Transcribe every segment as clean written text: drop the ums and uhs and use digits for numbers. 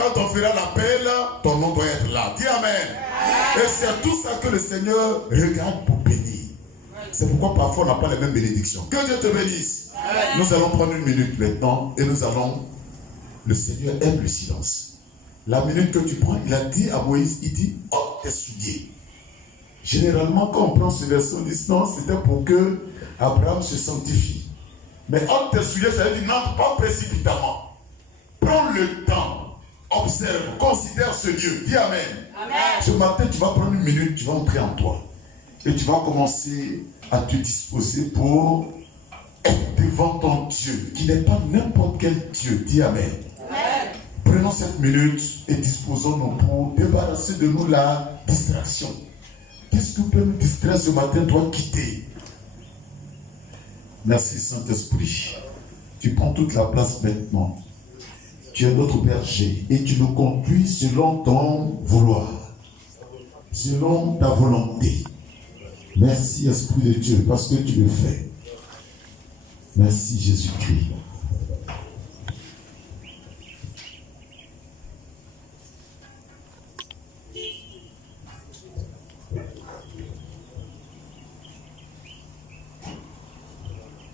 Quand on fera l'appel, ton nom doit être là. Dis Amen. Et c'est tout ça que le Seigneur regarde pour bénir. C'est pourquoi parfois on n'a pas les mêmes bénédictions. Que Dieu te bénisse. Nous allons prendre une minute maintenant et nous allons... Le Seigneur aime le silence. La minute que tu prends, il a dit à Moïse, il dit, ôte tes souliers. Généralement, quand on prend ce verset, on dit non, c'était pour que Abraham se sanctifie. Mais ôte tes souliers, ça veut dire n'entre pas précipitamment. Prends le temps, observe, considère ce Dieu. Dis Amen. Amen. Ce matin, tu vas prendre une minute, tu vas entrer en toi. Et tu vas commencer à te disposer pour être devant ton Dieu, qui n'est pas n'importe quel Dieu. Dis Amen. Amen. Prenons cette minute et disposons-nous pour débarrasser de nous la distraction. Qu'est-ce qui peut nous distraire ce matin, doit quitter. Merci Saint-Esprit. Tu prends toute la place maintenant. Tu es notre berger et tu nous conduis selon ton vouloir, selon ta volonté. Merci Esprit de Dieu parce que tu le fais. Merci Jésus-Christ.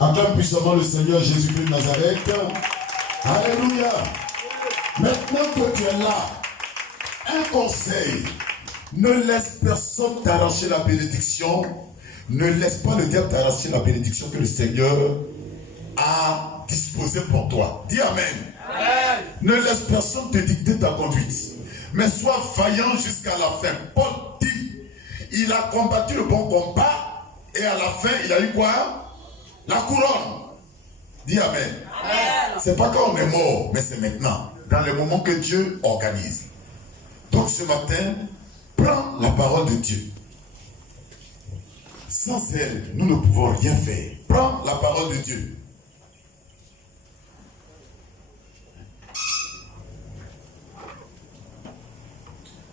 Acclame puissamment le Seigneur Jésus-Christ de Nazareth. Alléluia. Maintenant que tu es là, un conseil. Ne laisse personne t'arracher la bénédiction. Ne laisse pas le diable t'arracher la bénédiction que le Seigneur a disposée pour toi. Dis Amen. Amen. Ne laisse personne te dicter ta conduite. Mais sois vaillant jusqu'à la fin. Paul dit, il a combattu le bon combat et à la fin, il a eu quoi? La couronne. Dis Amen. C'est pas quand on est mort, mais c'est maintenant. Dans le moment que Dieu organise. Donc ce matin, prends la parole de Dieu. Sans elle, nous ne pouvons rien faire. Prends la parole de Dieu.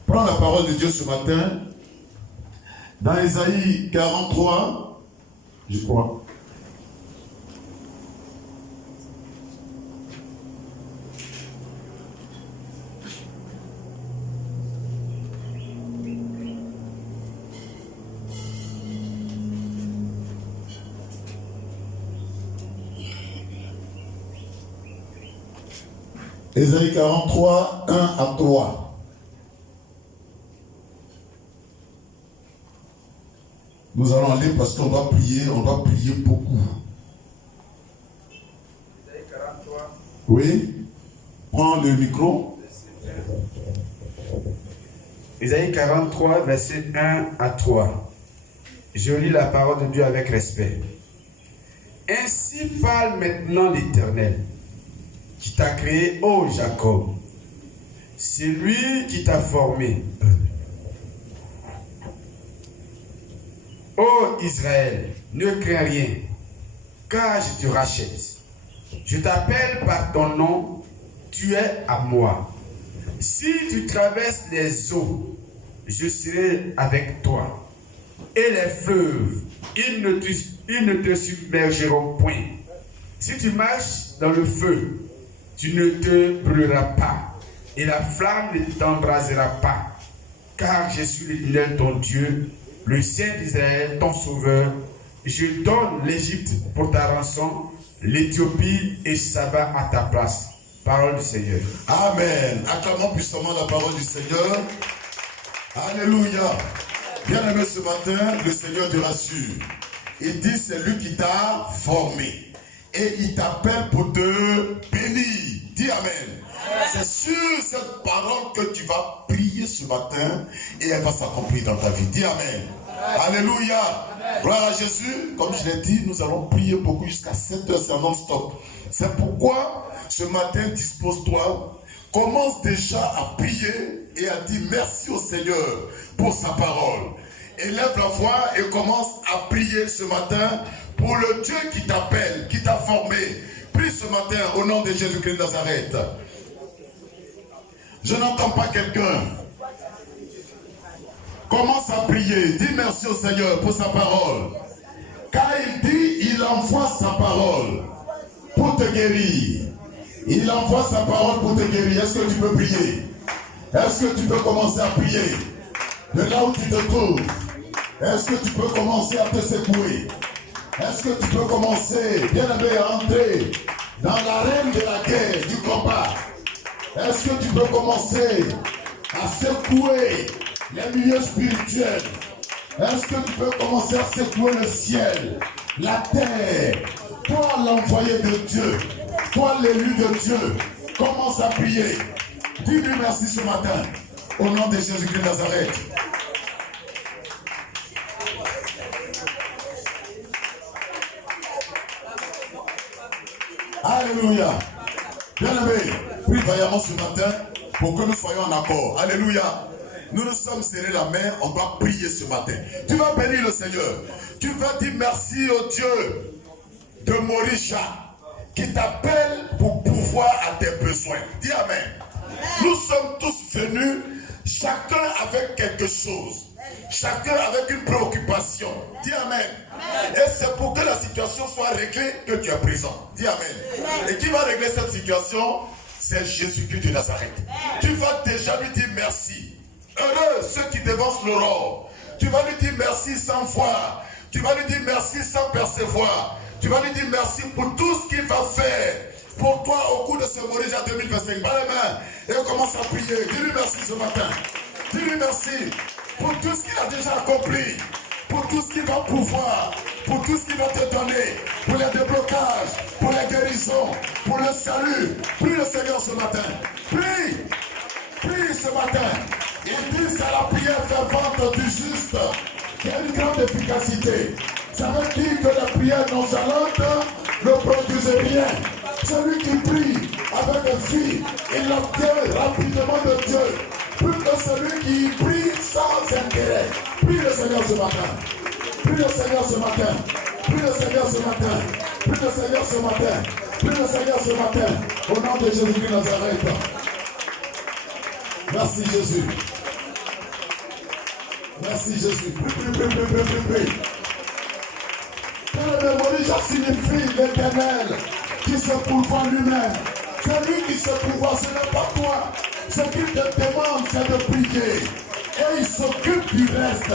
Prends la parole de Dieu ce matin. Dans Ésaïe 43, je crois. Ésaïe 43, 1 à 3. Nous allons aller parce qu'on doit prier beaucoup. Ésaïe 43. Oui. Prends le micro. Ésaïe 43, verset 1 à 3. Je lis la parole de Dieu avec respect. Ainsi parle maintenant l'Éternel, qui t'a créé, ô Jacob. C'est lui qui t'a formé. Ô Israël, ne crains rien, car je te rachète. Je t'appelle par ton nom, tu es à moi. Si tu traverses les eaux, je serai avec toi. Et les fleuves, ils ne te submergeront point. Si tu marches dans le feu, tu ne te brûleras pas, et la flamme ne t'embrasera pas. Car je suis l'Éternel ton Dieu, le Saint d'Israël, ton sauveur. Je donne l'Égypte pour ta rançon, l'Éthiopie et Saba à ta place. Parole du Seigneur. Amen. Acclamons puissamment la parole du Seigneur. Alléluia. Bien-aimé, ce matin, le Seigneur te rassure. Il dit, c'est lui qui t'a formé. Et il t'appelle pour te bénir. Dis Amen. C'est sur cette parole que tu vas prier ce matin et elle va s'accomplir dans ta vie. Dis Amen. Alléluia. Amen. Gloire à Jésus. Comme je l'ai dit, nous allons prier beaucoup jusqu'à 7 heures, c'est non-stop. C'est pourquoi ce matin, dispose-toi. Commence déjà à prier et à dire merci au Seigneur pour sa parole. Élève la voix et commence à prier ce matin pour le Dieu qui t'appelle, qui t'a formé. Prie ce matin au nom de Jésus-Christ de Nazareth. Je n'entends pas quelqu'un. Commence à prier. Dis merci au Seigneur pour sa parole. Car il dit, il envoie sa parole pour te guérir. Il envoie sa parole pour te guérir. Est-ce que tu peux prier? Est-ce que tu peux commencer à prier? De là où tu te trouves, est-ce que tu peux commencer à te secouer? Est-ce que tu peux commencer, bien aimé, à entrer dans l'arène de la guerre, du combat? Est-ce que tu peux commencer à secouer les milieux spirituels? Est-ce que tu peux commencer à secouer le ciel, la terre? Toi, l'envoyé de Dieu, toi, l'élu de Dieu, commence à prier. Dis-lui merci ce matin, au nom de Jésus-Christ de Nazareth. Alléluia. Bien-aimé, prie vaillamment ce matin pour que nous soyons en accord. Alléluia. Nous nous sommes serrés la main, on doit prier ce matin. Tu vas bénir le Seigneur. Tu vas dire merci au Dieu de Morisha qui t'appelle pour pouvoir à tes besoins. Dis Amen. Nous sommes tous venus, chacun avec quelque chose, chacun avec une préoccupation. Dis Amen. Et c'est pour que la situation soit réglée que tu es présent. Dis Amen. Et qui va régler cette situation? C'est Jésus-Christ de Nazareth. Tu vas déjà lui dire merci. Heureux ceux qui devancent l'aurore. Tu vas lui dire merci sans voir. Tu vas lui dire merci sans percevoir. Tu vas lui dire merci pour tout ce qu'il va faire pour toi au cours de ce Morisha 2025. Bas les mains et commence à prier. Dis-lui merci ce matin. Dis-lui merci pour tout ce qu'il a déjà accompli, pour tout ce qu'il va pouvoir, pour tout ce qu'il va te donner, pour les déblocages, pour les guérisons, pour le salut. Prie le Seigneur ce matin. Prie. Prie ce matin. Il dit c'est la prière fervente du juste qui a une grande efficacité. Ça veut dire que la prière nonchalante ne produise rien. Celui qui prie avec un fil, il l'obtient rapidement de Dieu. Plus que celui qui prie sans intérêt. Prie le Seigneur ce matin. Prie le Seigneur ce matin. Prie le Seigneur ce matin. Prie le Seigneur ce matin. Prie le Seigneur ce matin. Au nom de Jésus-Christ de Nazareth. Merci Jésus. Merci Jésus. Prie. Le Morisha signifie l'Éternel qui se pourvoit lui-même. C'est lui qui se pourvoit, ce n'est pas toi. Ce qu'il te demande, c'est de prier. Et il s'occupe du reste.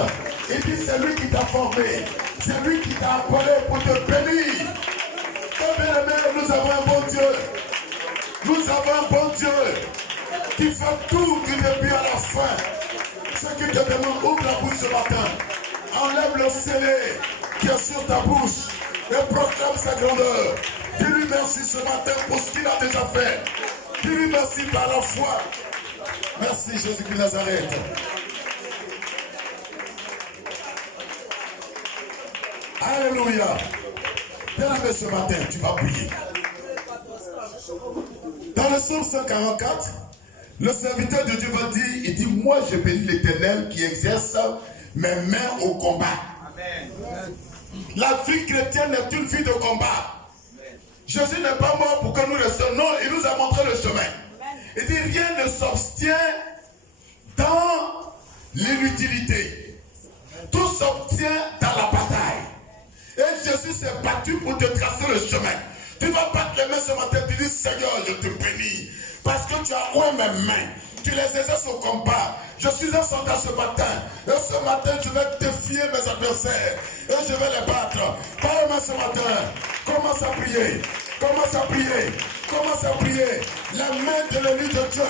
Il dit c'est lui qui t'a formé. C'est lui qui t'a appelé pour te bénir. Et bien aimé, nous avons un bon Dieu. Nous avons un bon Dieu qui fait tout du début à la fin. Ce qu'il te demande, ouvre la bouche ce matin. Enlève le scellé qui est sur ta bouche et proclame sa grandeur. Dis-lui merci ce matin pour ce qu'il a déjà fait. Dis-lui merci par la foi. Merci Jésus-Christ de Nazareth. Alléluia. Bien-aimé ce matin, tu vas prier. Dans le psaume 144, le serviteur de Dieu va dire, il dit, moi je bénis l'Éternel qui exerce mes mains au combat. Amen. La vie chrétienne est une vie de combat. Jésus n'est pas mort pour que nous restions. Non, il nous a montré le chemin. Il dit, rien ne s'obtient dans l'inutilité. Tout s'obtient dans la bataille. Et Jésus s'est battu pour te tracer le chemin. Tu vas battre les mains ce matin, tu dis, Seigneur, je te bénis. Parce que tu as oué mes mains. Tu les exerces au combat. Je suis un soldat ce matin. Et ce matin, je vais défier mes adversaires. Et je vais les battre. Parle-moi ce matin. Commence à prier. Commence à prier. Commence à prier. La main de l'élu de Dieu.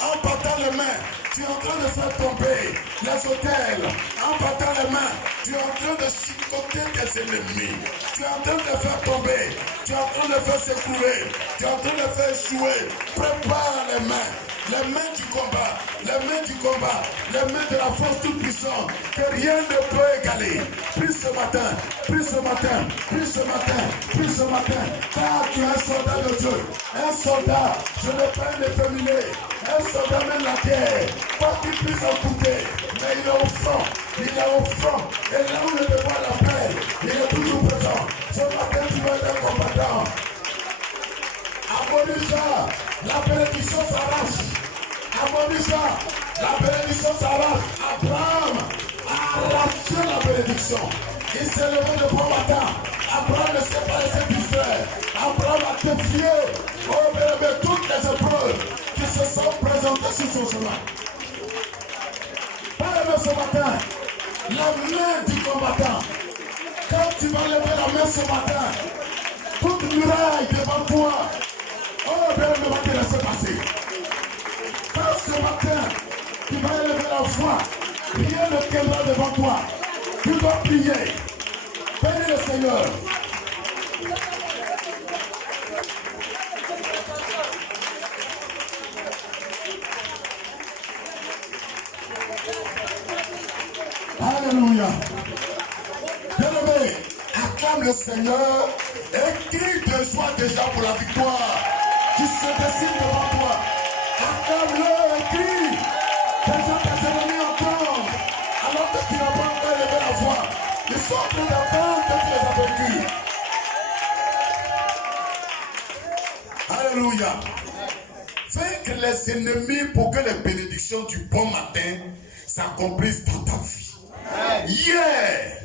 En battant les mains, tu es en train de faire tomber les hôtels. En battant les mains, tu es en train de chicoter tes ennemis. Tu es en train de faire tomber. Tu es en train de faire secouer. Tu es en train de faire échouer. Prépare les mains. Les mains du combat, les mains du combat, les mains de la force toute puissante, que rien ne peut égaler. Prie ce matin, prie ce matin, prie ce matin, prie ce matin, car tu es un soldat de Dieu. Un soldat, je n'ai pas un efféminé. Un soldat mène la guerre, pas qu'il puisse en coûter, mais il est au front, il est au front. Et là où le devoir l'appelle, il est toujours présent. Ce matin, tu vas être un combattant. À Morisha, la bénédiction s'arrache. À Morisha, la bénédiction s'arrache. Abraham a arraché la bénédiction. Il s'est levé de bon matin. Abraham ne s'est pas laissé distraire. Abraham Abraham a défié, oh bien-aimé, toutes les épreuves qui se sont présentées sur son chemin. Bien-aimé, ce matin, la main du combattant, quand tu vas lever la main ce matin, toute muraille devant toi, oh bien-aimé, va te laisser passer. Quand ce matin, tu vas élever la foi, rien ne tiendra devant toi. Tu dois prier. Bénis le Seigneur. Alléluia. Bien-aimé, acclame le Seigneur et crie de joie déjà pour la victoire qui se dessine devant toi. Acclame-le et crie. Déjà tes ennemis entendent. Alors que tu n'as pas encore élevé la voix, ils sont en train d'apprendre que tu les as vaincus. Alléluia. Vaincre les ennemis pour que les bénédictions du bon matin s'accomplissent dans ta vie. Hier,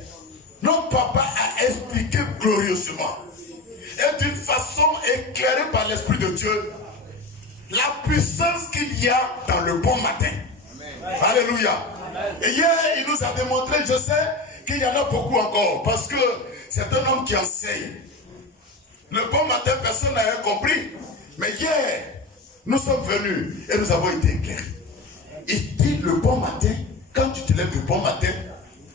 notre papa a expliqué glorieusement et d'une façon éclairée par l'Esprit de Dieu la puissance qu'il y a dans le bon matin. Amen. Alléluia. Et hier, il nous a démontré, je sais qu'il y en a beaucoup encore, parce que c'est un homme qui enseigne. Le bon matin, personne n'a rien compris. Mais hier, nous sommes venus et nous avons été éclairés. Il dit le bon matin, quand tu te lèves le bon matin,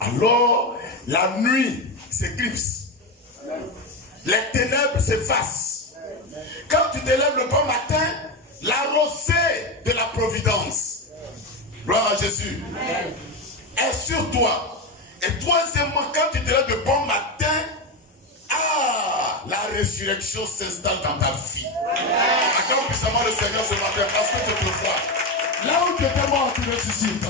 alors la nuit s'éclipse. Les ténèbres s'effacent. Quand tu te lèves le bon matin, la rosée de la providence, gloire à Jésus, est sur toi. Et troisièmement, quand tu te lèves le bon matin, la résurrection s'installe dans ta vie. Acclame puissamment le Seigneur ce matin, parce que tu peux voir. Là où tu étais mort, tu ressuscites.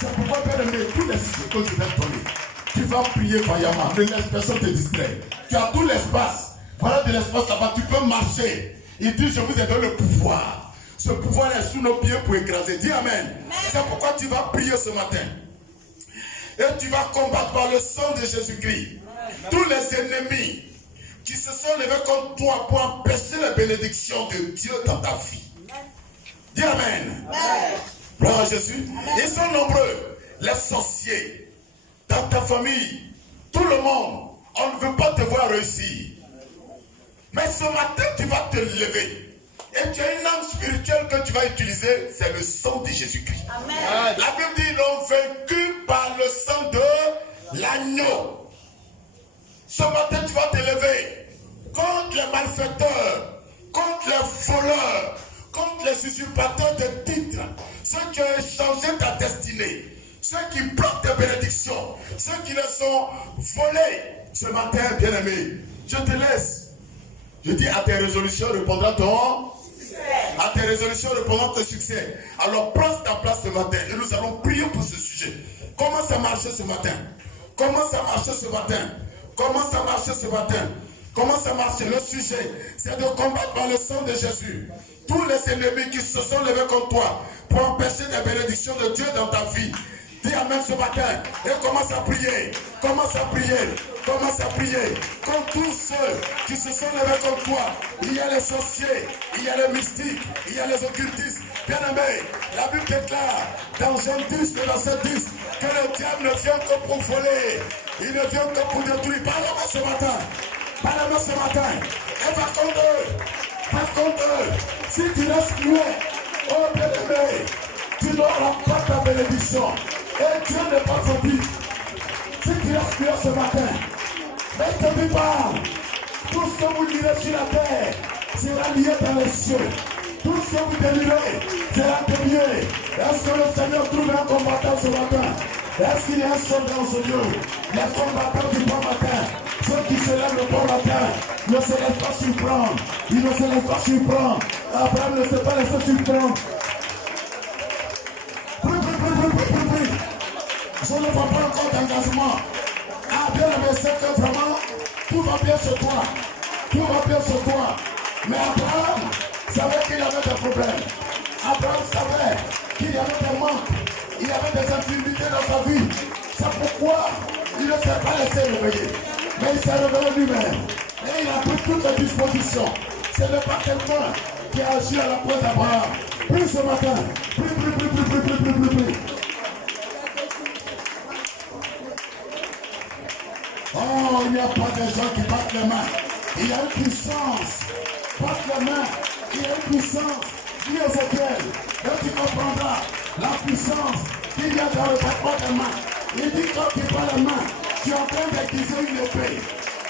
C'est pourquoi, bien-aimé, tous les sujets que tu vas donner, tu vas prier vaillamment. Ne laisse personne te distraire. Tu as tout l'espace. Voilà de l'espace là-bas, tu peux marcher. Il dit, je vous ai donné le pouvoir. Ce pouvoir est sous nos pieds pour écraser. Dis Amen. C'est pourquoi tu vas prier ce matin. Et tu vas combattre par le sang de Jésus-Christ tous les ennemis qui se sont levés contre toi pour empêcher la bénédiction de Dieu dans ta vie. Dis Amen. Gloire à Jésus. Ils sont nombreux. Les sorciers, dans ta famille, tout le monde. On ne veut pas te voir réussir. Mais ce matin, tu vas te lever. Et tu as une âme spirituelle que tu vas utiliser, c'est le sang de Jésus-Christ. La Bible dit, ils l'ont vaincu par le sang de l'agneau. Ce matin, tu vas te lever contre les malfaiteurs, contre les voleurs, contre les usurpateurs de titres, ceux qui ont échangé ta destinée, ceux qui bloquent tes bénédictions, ceux qui les ont volés. Ce matin, bien-aimé, je te laisse. Je dis à tes résolutions répondra ton succès. À tes résolutions répondra ton succès. Alors prends ta place ce matin et nous allons prier pour ce sujet. Comment ça marche ce matin? Comment ça marche ce matin? Comment ça marche ce matin? Comment ça marche? Le sujet, c'est de combattre par le sang de Jésus tous les ennemis qui se sont levés contre toi pour empêcher les bénédictions de Dieu dans ta vie. Dis Amen ce matin et commence à prier. Commence à prier. Commence à prier. Contre tous ceux qui se sont levés contre toi. Il y a les sorciers, il y a les mystiques, il y a les occultistes. Bien-aimé, la Bible déclare dans Jean 10, le verset 10, que le diable ne vient que pour voler. Il ne vient que pour détruire. Parle-moi ce matin. Parle-moi ce matin. Et va contre eux. Va contre eux. Si tu restes loin, oh bien-aimé, tu n'auras pas ta bénédiction. Et Dieu n'est pas fautif. Si tu restes loin ce matin, mais je te dis pas, tout ce que vous direz sur la terre sera lié dans les cieux. Tout ce que vous délirez sera délié. Est-ce que le Seigneur trouve un combattant ce matin? Est-ce qu'il y a un soldat dans ce lieu? Les combattants du bon matin, ceux qui se lèvent le bon matin, ne se laissent pas surprendre. Ils ne se laissent pas surprendre. Abraham ne s'est pas laissé surprendre. Je ne vois pas encore d'engagement. Ah bien, mais c'est que vraiment, tout va bien sur toi. Tout va bien sur toi. Mais Abraham savait qu'il y avait des problèmes. Abraham savait qu'il y avait des manques. Il y avait des infirmités dans sa vie. C'est pourquoi il ne s'est pas laissé réveiller. Mais il s'est réveillé lui-même. Et il a pris toutes les dispositions Ce n'est pas quelqu'un qui a agi à la place d'Abraham. Prie ce matin. Prie. Oh, il n'y a pas de gens qui battent les mains. Il y a une puissance. Batte les mains. Il y a une puissance. Dis Ézéchiel, et tu comprendras la puissance qu'il y a dans le battement des mains. Il dit quand tu prends la main, tu es en train d'aiguiser une épée.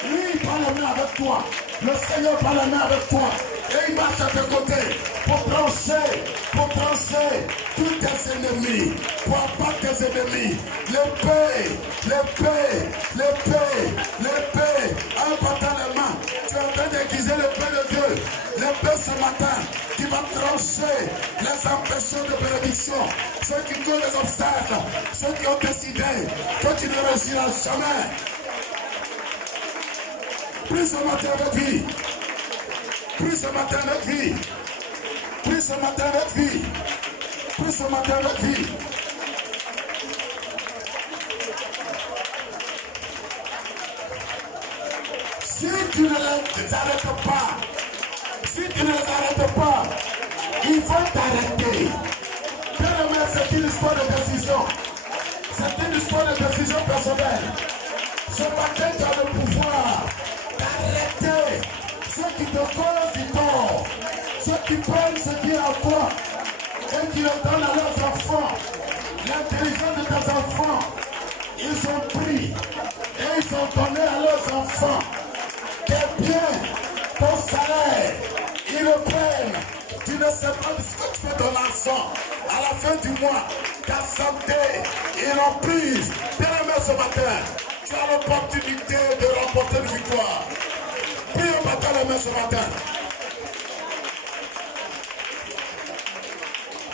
Lui, il prend la main avec toi. Le Seigneur prend la main avec toi. Et il marche à tes côtés pour trancher tous tes ennemis, pour abattre tes ennemis. L'épée, en battant les mains, tu es en train d'aiguiser l'épée de Dieu. L'épée ce matin qui va trancher les empêcheurs de bénédiction, ceux qui créent les obstacles, ceux qui ont décidé que tu ne réussiras jamais. Prie ce matin avec vie. Prie ce matin avec vie. Prie ce matin avec vie. Prie ce matin avec vie. Si tu ne les arrêtes pas, ils vont t'arrêter. Bien-aimé, c'est une histoire de décision. C'est une histoire de décision personnelle. Ce matin, tu as le pouvoir d'arrêter ceux qui te causent du tort, ceux qui prennent ce qui est à toi et qui le donnent à leurs enfants. L'intelligence de tes enfants, ils ont pris et ils ont donné à leurs enfants. Tes biens, ton salaire, ils le prennent. Tu ne sais pas ce que tu fais de l'argent. À la fin du mois, ta santé est remplie. Bien-aimé, ce matin, tu as l'opportunité de remporter une victoire. Prie en battant les mains ce matin.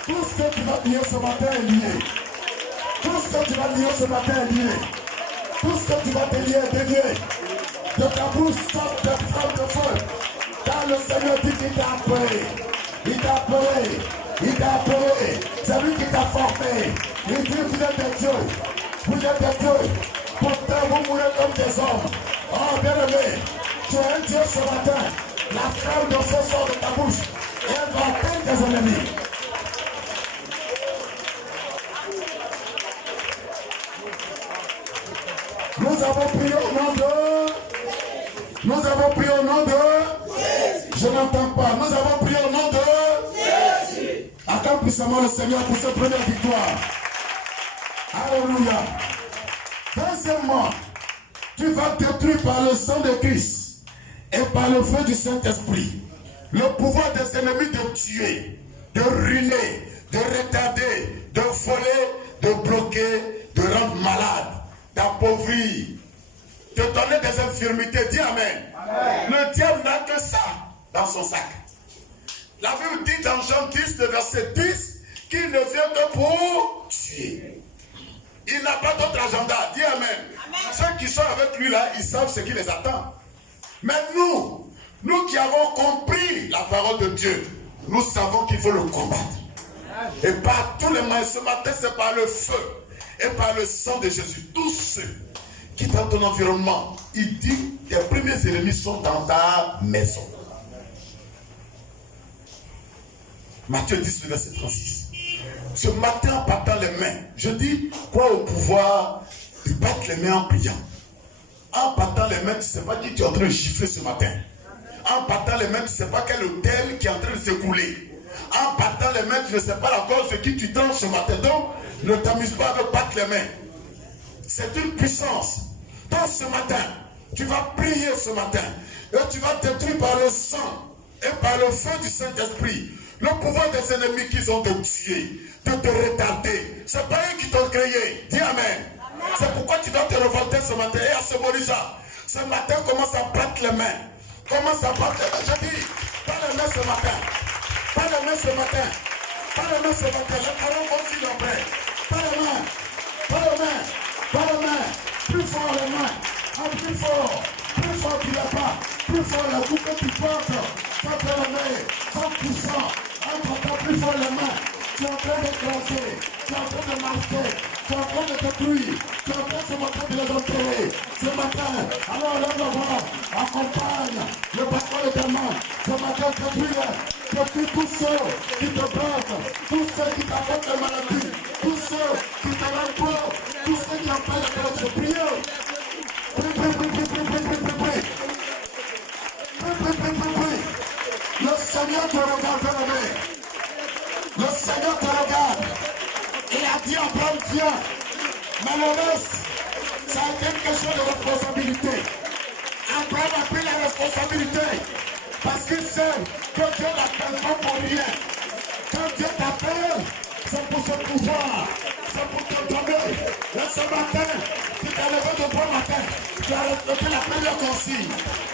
Tout ce que tu vas lier ce matin est lié. Tout ce que tu vas lier ce matin est lié. Tout ce que tu vas délier est délié. De ta bouche sortent des flammes de feu. Car le Seigneur dit qu'il t'a appelé. Il t'a appelé. Il t'a appelé. C'est lui qui t'a formé. Il dit vous êtes des dieux. Vous êtes des dieux. Pourtant vous mourrez comme des hommes. Oh bien aimé, tu es un Dieu ce matin. La flamme de feu sort de ta bouche. Et elle va atteindre tes ennemis. Nous avons prié au nom de... Nous avons prié au nom de... Je n'entends pas. Nous avons prié au nom de... Acclame puissamment le Seigneur pour cette première victoire. Alléluia. Deuxièmement, tu vas détruire par le sang de Christ et par le feu du Saint-Esprit le pouvoir des ennemis de tuer, de ruiner, de retarder, de voler, de bloquer, de rendre malade, d'appauvrir, de donner des infirmités. Dis Amen. Amen. Le diable n'a que ça dans son sac. La Bible dit dans Jean 10, le verset 10, qu'il ne vient que pour tuer. Il n'a pas d'autre agenda. Dis Amen. Amen. Ceux qui sont avec lui là, ils savent ce qui les attend. Mais nous qui avons compris la parole de Dieu, nous savons qu'il faut le combattre. Et par tous les moyens, ce matin, c'est par le feu et par le sang de Jésus. Tous ceux qui dans ton environnement, il dit que tes premiers ennemis sont dans ta maison. Matthieu 10, verset 36. Ce matin, en battant les mains, je dis, crois au pouvoir de battre les mains en priant. En battant les mains, tu ne sais pas qui tu es en train de gifler ce matin. En battant les mains, tu ne sais pas quel hôtel qui est en train de s'écouler. En battant les mains, tu ne sais pas la cause de qui tu tranches ce matin. Donc, ne t'amuse pas avec battre les mains. C'est une puissance. Donc, ce matin, tu vas prier ce matin. Et tu vas détruire par le sang et par le feu du Saint-Esprit le pouvoir des ennemis qu'ils ont de tuer, de te retarder. Ce n'est pas eux qui t'ont créé. Dis Amen. C'est pourquoi tu dois te révolter ce matin. Et à ce moment-là, ce matin, commence à battre les mains. Commence à battre les mains. Je dis, pas les mains ce matin. Pas les mains ce matin. Pas les mains ce matin. Les parents vont finir après. Pas les mains. Pas les mains. Pas les mains. Plus fort les mains. Plus fort. Plus fort qu'il n'y a pas. Plus fort la coupe que tu portes. Quand les mains sont puissants. En portant plus fort les mains. Tu es en train d'écraser. Tu es en train de marcher. Tu es en train de détruire. Tu es en train ce matin de les enterrer. Ce matin, alors lève la voix. Accompagne le patron de ta main. Ce matin, détruis tous ceux qui te bloquent, tous ceux qui t'apportent la maladie, tous ceux qui te l'emploi, tous ceux qui empêchent de te prier. Le Seigneur te regarde, bien-aimé. Le Seigneur te regarde. Il a dit à Abraham, viens. Mais le reste, ça a été une question de responsabilité. Abraham a pris la responsabilité. Parce qu'il sait que Dieu n'appelle pas pour rien. Quand Dieu t'appelle, c'est pour ce pouvoir. C'est pour te donner. Et ce matin, tu t'es levé de bon matin. Tu as respecté la première consigne.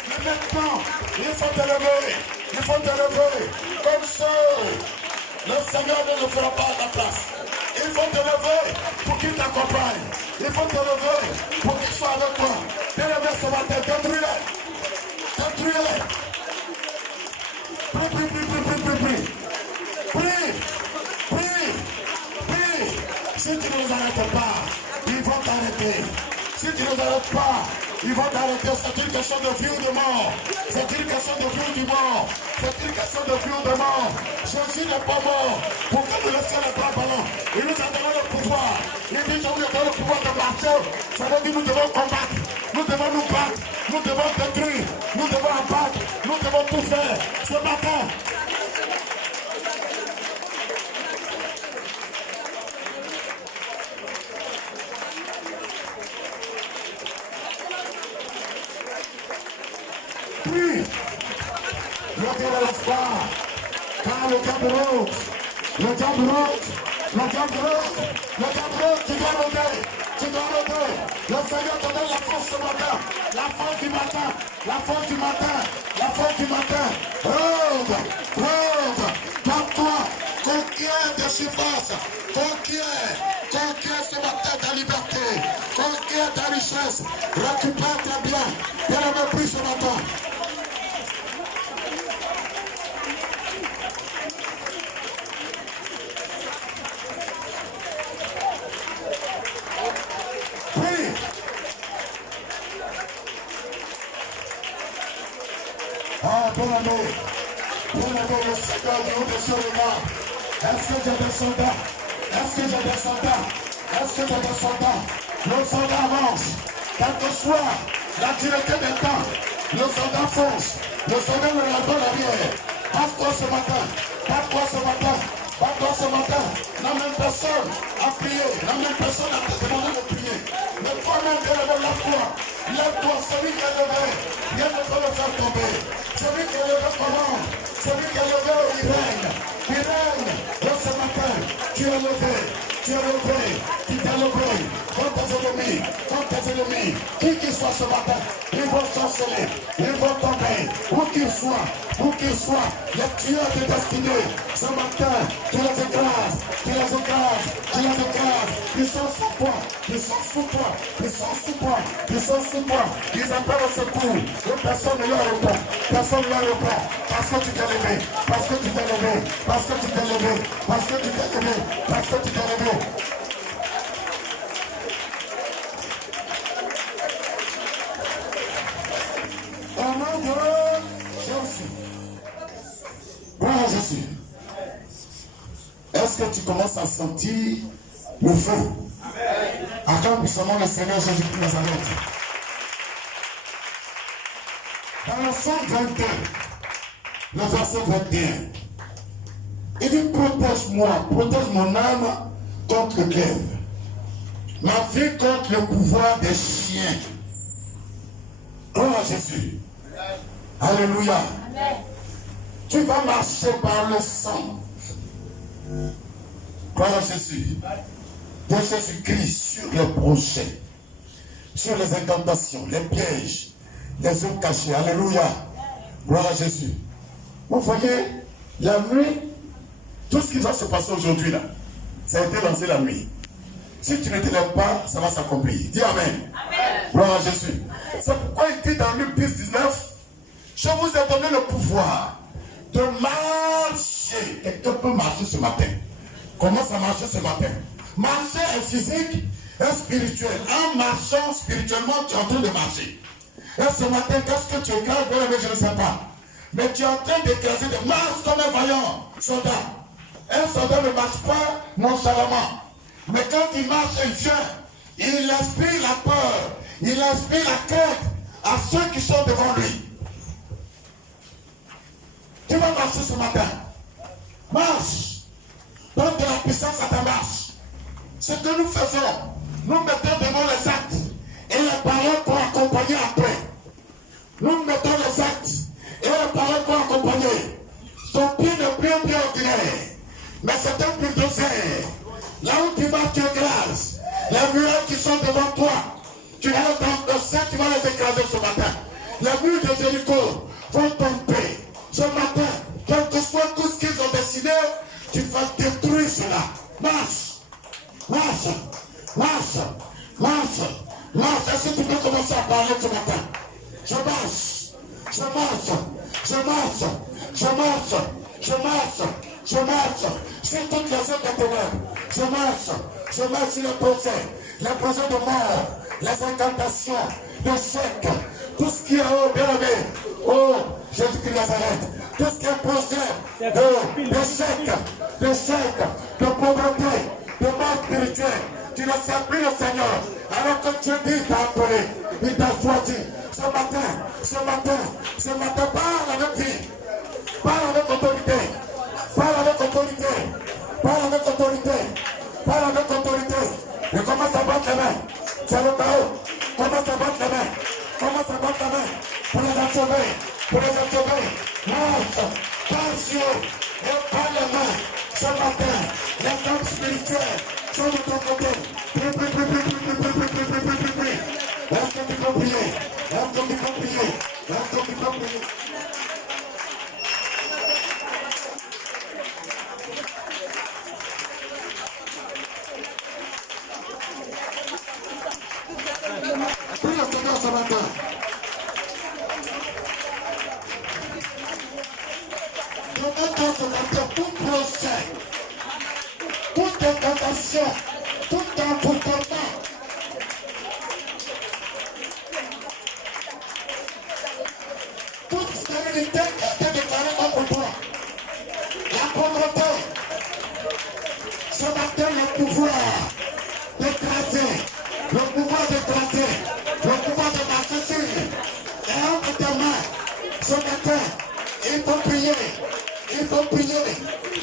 Mais maintenant, il faut te lever. Il faut te lever. Comme ça, le Seigneur ne le fera pas à ta place. Il faut te lever pour qu'il t'accompagne. Il faut te lever pour qu'il soit avec toi. Bien levé ce matin, détruis-les. Détruis-les. Prie. Si tu ne les arrêtes pas, ils vont t'arrêter. Si tu ne les arrêtes pas, ils vont t'arrêter. C'est une question de vie ou de mort. C'est une question de vie ou de mort. C'est une question de vie ou de mort. Jésus n'est pas mort. Pourquoi nous laisser les bras ballants? Il nous a donné le pouvoir. Il dit, je vous ai donné le pouvoir de marcher. Ça veut dire que nous devons combattre. Nous devons nous battre. Nous devons détruire. Nous devons abattre. Nous devons tout faire. Ce matin. Prie. Le Dieu de l'espoir. Car le diable rôde. Le diable rôde. Le diable rôde. Le diable rôde. Tu dois rôder. Tu dois rôder. Le Seigneur te donne la force ce matin. La force du matin. La force du matin. La force du matin. Rôde. Rôde. Porte-toi. Conquiert des surfaces. Conquiert ce matin ta liberté. Conquiert ta richesse. Récupère tes biens. Bien le plus ce matin. Ah, bien-aimé, le Seigneur du haut de ce regard. Est-ce que j'ai des soldats? Est-ce que j'ai des soldats? Est-ce que j'ai des soldats? Le soldat avance. Quelle que soit la dureté des temps, le soldat fonce. Le soldat ne regarde pas l'arrière. Passe-toi ce matin. Passe-toi ce matin. Passe-toi ce matin. N'amène personne à prier. N'amène personne à te demander de prier. Mais toi-même, lève-toi. Lève-toi, celui qui est levé. Rien ne peut le faire tomber. Celui qui est levé commande. Celui qui est levé, il règne. Il règne. Et ce matin, tu es levé. Tu es levé. Tu t'es levé. Contre tes ennemis. Contre tes ennemis. Qui qu'il soit ce matin, ils vont chanceler. Ils vont tomber. Où qu'ils soient. Où qu'ils soient. Les tueurs de destinée. Ce matin, tu les écrases. Tu les écrases. Tu les écrases. Ils sont sous toi. Ils sont sous toi. Ils sont sous toi. Ils sont sous toi. Ils appellent au secours. Et personne ne leur répond. Personne ne leur répond. Parce que tu t'es levé. Parce que tu t'es levé. Parce que tu t'es levé. Parce que tu t'es levé. Parce que tu t'es levé. Au nom de Jésus. Gloire à Jésus. Est-ce que tu commences à sentir le feu? Acclame puissamment le Seigneur Jésus-Christ de Nazareth. Dans le Psaume 21, le verset 21, il dit protège-moi, protège mon âme contre le glaive, ma vie contre le pouvoir des chiens. Gloire à Jésus. Alléluia. Tu vas marcher par le sang. Gloire à Jésus. De Jésus-Christ sur les projets, sur les incantations, les pièges, les eaux cachées. Alléluia. Gloire à Jésus. Vous voyez, la nuit, tout ce qui va se passer aujourd'hui là, ça a été lancé la nuit. Si tu ne te lèves pas, ça va s'accomplir. Dis Amen. Amen. Gloire à Jésus. C'est pourquoi il dit dans Luc 10, 19, je vous ai donné le pouvoir de marcher. Quelqu'un peut marcher ce matin Comment ça marche ce matin? Marcher est physique et spirituel. En marchant spirituellement, tu es en train de marcher. Et ce matin, qu'est-ce que tu écrases? Je ne sais pas. Mais tu es en train d'écraser des marches comme un vaillant soldat. Un soldat ne marche pas nonchalamment. Mais quand il marche, il vient. Il inspire la peur. Il inspire la crainte à ceux qui sont devant lui. Tu vas marcher ce matin. Marche. Donne de la puissance à ta marche. Ce que nous faisons, nous mettons devant les actes et les paroles pour accompagner après. Nous mettons les actes et les paroles pour accompagner. Ton pied ne brille bien ordinaire, mais c'est un bulldozer. Là où tu marches, tu écrases. Les murs qui sont devant toi, tu vas dans le sein, tu vas les écraser ce matin. Les murs de Jéricho vont tomber. Ce matin, quel que soit tout ce qu'ils ont décidé, tu vas détruire cela. Marche, marche, marche, marche, marche. Est-ce que tu peux commencer à parler ce matin? Je marche, je marche, je marche, je marche, je marche, je marche. Sur toutes les zones de ténèbres, je marche sur les projets de mort, les incantations, les chèques, tout ce qui est haut, bien aimé, oh Jésus-Christ Nazareth, tout ce qui est projet de chèques, de pauvreté, de mort spirituelle, tu ne sais plus le Seigneur, alors que Dieu dit, il t'a appelé, il t'a choisi. Ce matin, parle avec lui, parle avec autorité, parle avec autorité, parle avec autorité, parle avec autorité, et commence à battre les mains, c'est le chaos, commence à battre les mains, commence à battre les mains, pour les achever, marche, passion, et par les mains, ce matin, les hommes spirituels sont de ton côté, est-ce que tu peux prier? Est-ce que tu peux prier? Est-ce que tu peux prier? Prie le Seigneur ce matin. Donne-toi ce matin tout procès, toute incantation, tout empourtement. Toute stérilité qui a été déclarée contre toi. La pauvreté. Ce matin, le pouvoir d'écraser, le pouvoir de marcher sur. Et entre tes mains, ce matin, il faut prier.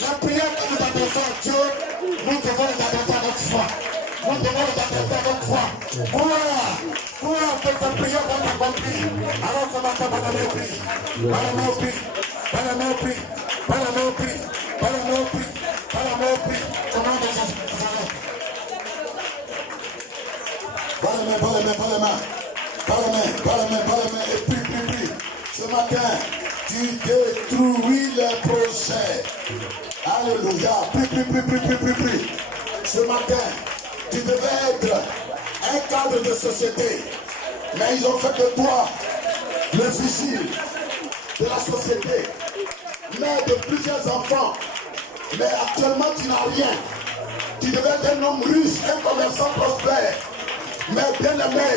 La prière que nous adressons à Dieu, nous devons les adresser à notre foi. Crois que ta prière va t'accomplir. Alors ce matin, par la main au prix. Au nom de Jésus. Par la main, et prie. Ce matin, tu détruis les projets. Alléluia. Prie. Ce matin, tu devais être un cadre de société. Mais ils ont fait de toi le vigile de la société. Mère de plusieurs enfants. Mais actuellement, tu n'as rien. Tu devais être un homme riche, un commerçant prospère. Mais bien aimé,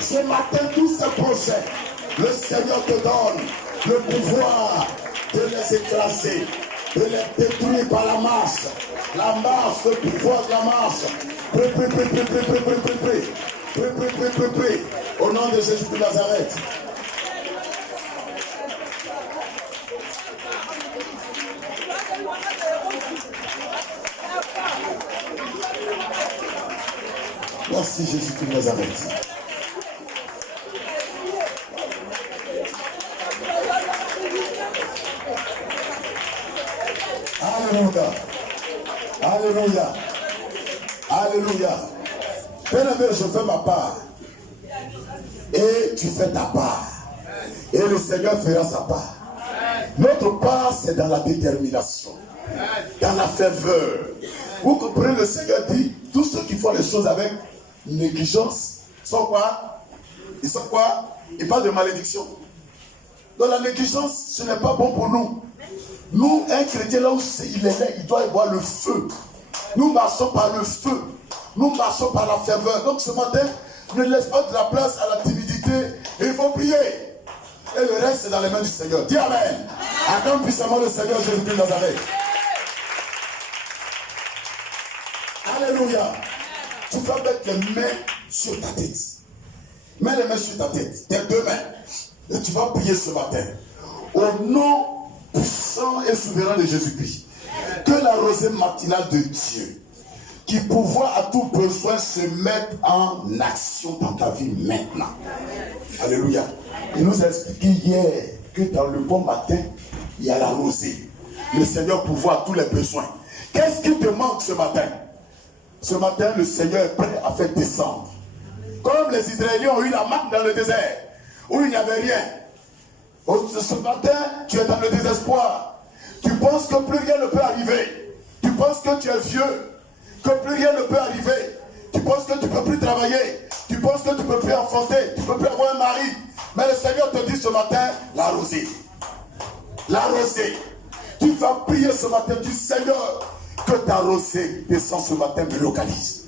ce matin, tous ces projets, le Seigneur te donne le pouvoir de les écraser, de les détruire par la marche. La marche, le pouvoir de la marche. Prie. Au nom de Jésus de Nazareth. Merci Jésus de Nazareth. Alléluia. Bien-aimé, je fais ma part. Et tu fais ta part. Et le Seigneur fera sa part. Notre part, c'est dans la détermination, dans la ferveur. Vous comprenez, le Seigneur dit, tous ceux qui font les choses avec négligence sont quoi? Ils sont quoi? Ils parlent de malédiction. Donc la négligence, ce n'est pas bon pour nous. Nous, un chrétien, là où il est là, il doit y avoir le feu. Nous marchons par le feu. Nous marchons par la ferveur. Donc ce matin, ne laisse pas de la place à la timidité. Il faut prier. Et le reste, c'est dans les mains du Seigneur. Dis Amen. Acclame puissamment le Seigneur Jésus-Christ de Nazareth. Alléluia. Tu vas mettre les mains sur ta tête. Mets les mains sur ta tête. Tes deux mains. Et tu vas prier ce matin. Au nom puissant et souverain de Jésus-Christ. Que la rosée matinale de Dieu, qui pourvoit à tout besoin, se mette en action dans ta vie maintenant. Alléluia. Il nous a expliqué hier que dans le bon matin, il y a la rosée. Le Seigneur pourvoit à tous les besoins. Qu'est-ce qui te manque ce matin? Ce matin, le Seigneur est prêt à faire descendre. Comme les Israéliens ont eu la manne dans le désert, où il n'y avait rien. Ce matin, tu es dans le désespoir. Tu penses que plus rien ne peut arriver. Tu penses que tu es vieux, que plus rien ne peut arriver. Tu penses que tu ne peux plus travailler. Tu penses que tu ne peux plus enfanter. Tu ne peux plus avoir un mari. Mais le Seigneur te dit ce matin, la rosée. La rosée. Tu vas prier ce matin du Seigneur, que ta rosée descend ce matin, me localise.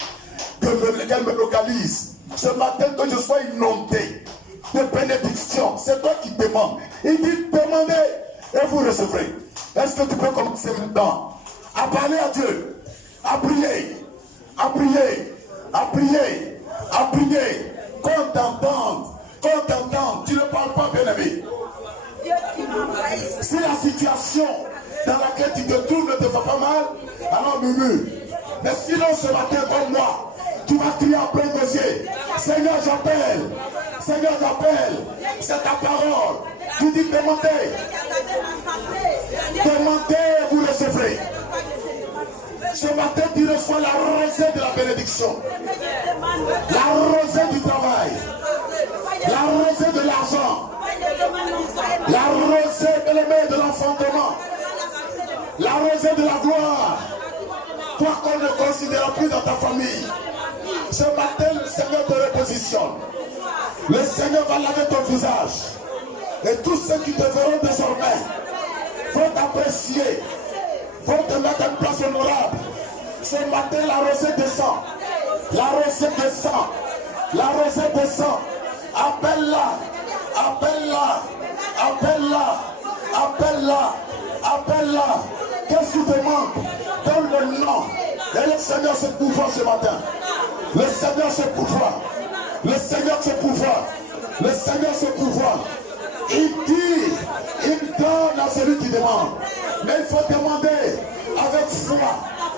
Qu'elle me localise. Ce matin, que je sois inondé de bénédiction. C'est toi qui demandes. Il dit, demandez et vous recevrez. Est-ce que tu peux commencer maintenant à parler à Dieu, à prier, à prier, à prier, à prier, qu'on t'entende, qu'on t'entende. Tu ne parles pas, bien-aimé. Si la situation dans laquelle tu te trouves ne te fait pas mal, alors murmure. Mais sinon ce matin comme moi, tu vas crier en plein dossier. Seigneur, j'appelle. Seigneur, j'appelle. C'est ta parole. Tu dis demandez. Demandez, vous recevrez. Ce matin, tu reçois la rosée de la bénédiction. La rosée du travail. La rosée de l'argent. La rosée de l'enfantement. La rosée de la gloire. Toi qu'on ne considère plus dans ta famille. Ce matin, le Seigneur te repositionne. Le Seigneur va laver ton visage. Et tous ceux qui te verront désormais vont t'apprécier, vont te mettre à une place honorable. Ce matin, la rosée descend. La rosée descend. La rosée descend. Appelle-la. Appelle-la. Appelle-la. Appelle-la. Appelle-la. Qu'est-ce qui te manque? Donne le nom. Et le Seigneur se pourvoit ce matin. Le Seigneur se pourvoit. Le Seigneur se pourvoit. Le Seigneur se pourvoit. Il dit, il donne à celui qui demande. Mais il faut demander avec foi.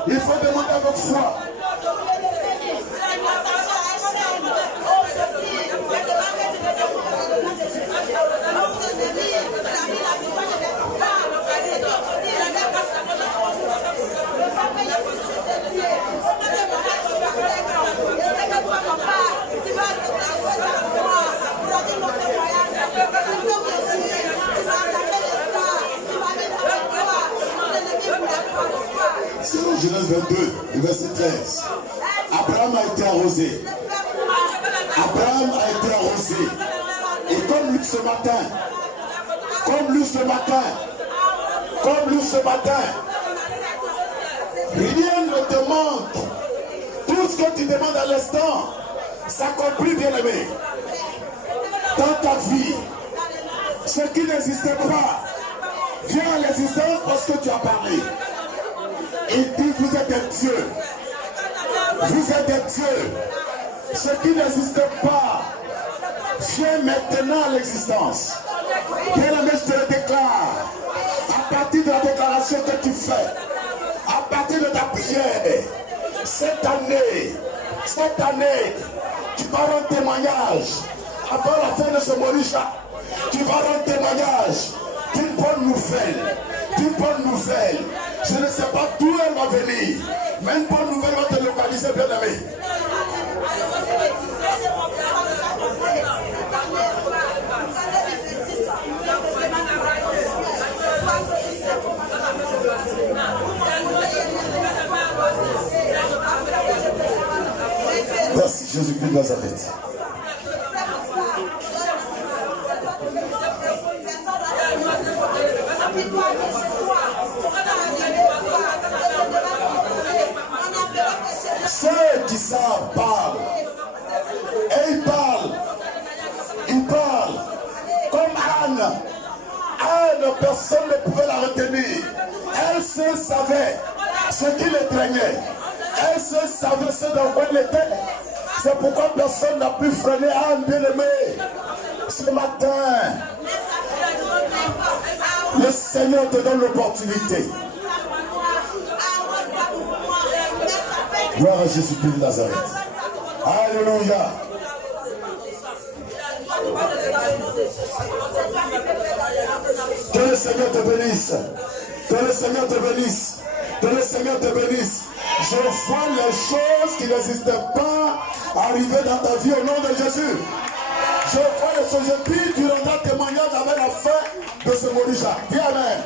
Il faut demander avec foi. Selon Genèse 22, verset 13. Abraham a été arrosé. Abraham a été arrosé. Et comme lui ce matin, rien ne te manque. Tout ce que tu demandes à l'instant s'accomplit, bien-aimé. Dans ta vie, ce qui n'existait pas vient à l'existence parce que tu as parlé. Il dit, vous êtes des dieux. Vous êtes des dieux. Ce qui n'existait pas vient maintenant à l'existence. Bien-aimé, je te le déclare. À partir de la déclaration que tu fais, à partir de ta prière, cette année, tu vas rendre témoignage. Avant la fin de ce Morisha, tu vas rendre témoignage d'une bonne nouvelle. D'une bonne nouvelle. Je ne sais pas d'où elle va venir, mais une bonne nouvelle va te localiser, bien aimé. Merci Jésus-Christ de Nazareth. Ceux qui savent parlent. Et ils parlent. Ils parlent. Comme Anne. Anne, personne ne pouvait la retenir. Elle seule savait ce qui l'étreignait. Elle seule savait ce dans quoi elle était. C'est pourquoi personne n'a pu freiner Anne, bien-aimée. Ce matin, le Seigneur te donne l'opportunité. Gloire à Jésus-Christ de Nazareth. Alléluia. Que le Seigneur te bénisse. Que le Seigneur te bénisse. Que le Seigneur te bénisse. Je vois les choses qui n'existaient pas arriver dans ta vie au nom de Jésus. Je vois les choses. Je dis, tu rendras témoignage avec la fin de ce Morisha. Dis Amen.